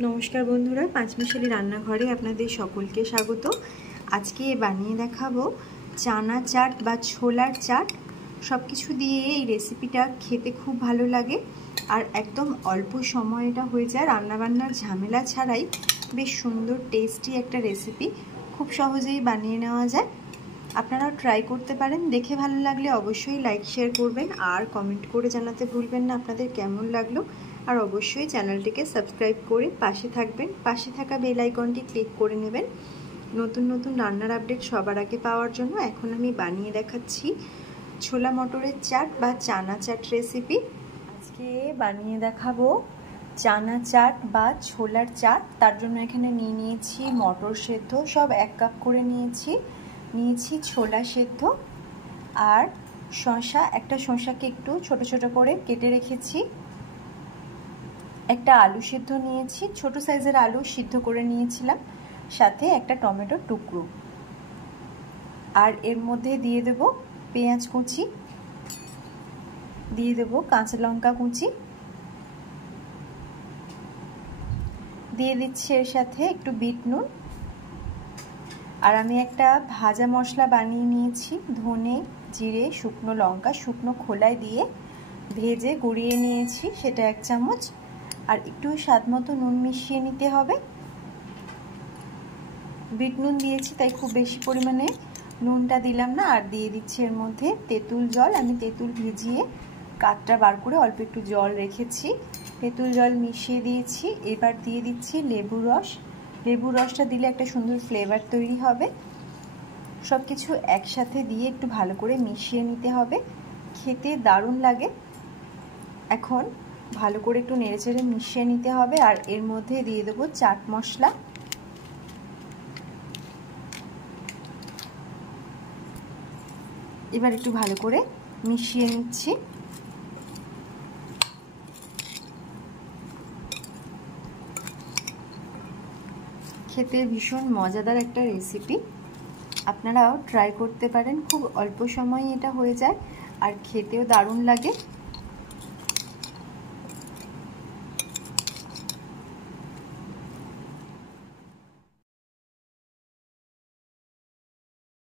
नमस्कार बंधुरा पाँचमिशाली रान्नाघरे आपनादेर सकलके स्वागत। आजके बानिये देखाबो चाना चाट बा छोलार चाट। सबकिछु दिए এই রেসিপিটা খেতে খুব ভালো লাগে আর একদম অল্প সময়ে এটা হয়ে যায়, রান্নাবান্নার ঝামেলা ছাড়াই বেশ সুন্দর টেস্টি একটা রেসিপি, খুব সহজেই বানিয়ে নেওয়া যায়। আপনারাও ট্রাই করতে পারেন। দেখে ভালো লাগলে অবশ্যই লাইক শেয়ার করবেন আর কমেন্ট করে জানাতে ভুলবেন না আপনাদের কেমন লাগলো। আর অবশ্যই চ্যানেলটিকে সাবস্ক্রাইব করে পাশে থাকবেন, পাশে থাকা বেল আইকনটি ক্লিক করে নেবেন নতুন নতুন রান্নার আপডেট সবার আগে পাওয়ার জন্য। এখন আমি বানিয়ে দেখাচ্ছি ছোলা মটরের চাট বা চানা চাট রেসিপি। আজকে বানিয়ে দেখাবো চানা চাট বা ছোলার চাট। তার জন্য এখানে নিয়ে নিয়েছি মটর সেদ্ধ, সব 1 কাপ করে নিয়েছি ছোলা সেদ্ধ আর শসা, একটা শসাকে একটু ছোট ছোট করে কেটে রেখেছি। একটা আলু সিদ্ধ নিয়েছি, ছোট সাইজের আলু সিদ্ধ করে নিয়েছিলাম, সাথে একটা টমেটোর টুকরো। আর এর মধ্যে দিয়ে দেব পেঁয়াজ কুচি, দিয়ে দেব কাঁচা লঙ্কা কুচি, দিয়ে দিচ্ছি এর সাথে একটু বিট নুন। আর আমি একটা ভাজা মশলা বানিয়ে নিয়েছি, ধনে জিরে শুকনো লঙ্কা শুকনো খোলায় দিয়ে ভেজে গুঁড়িয়ে নিয়েছি, সেটা 1 চামচ। আর একটু স্বাদ মতো নুন মিশিয়ে নিতে হবে। বিট নুন দিয়েছি তাই খুব বেশি পরিমাণে নুনটা দিলাম না। আর দিয়ে দিচ্ছি এর মধ্যে তেঁতুল জল, আমি তেঁতুল ভিজিয়ে কাঠটা বার করে অল্প একটু জল রেখেছি, তেঁতুল জল মিশিয়ে দিয়েছি। এবার দিয়ে দিচ্ছি লেবুর রস, লেবুর রসটা দিলে একটা সুন্দর ফ্লেভার তৈরি হবে। সব কিছু একসাথে দিয়ে একটু ভালো করে মিশিয়ে নিতে হবে, খেতে দারুণ লাগে। এখন ভালো করে একটু নেড়েচেড়ে মিশিয়ে নিতে হবে। আর এর মধ্যে দিয়ে দেবো চাট মশলা, এবার একটু ভালো করে মিশিয়ে নিচ্ছি। খেতে ভীষণ মজাদার একটা রেসিপি, আপনারাও ট্রাই করতে পারেন। খুব অল্প সময়ে এটা হয়ে যায় আর খেতেও দারুণ লাগে।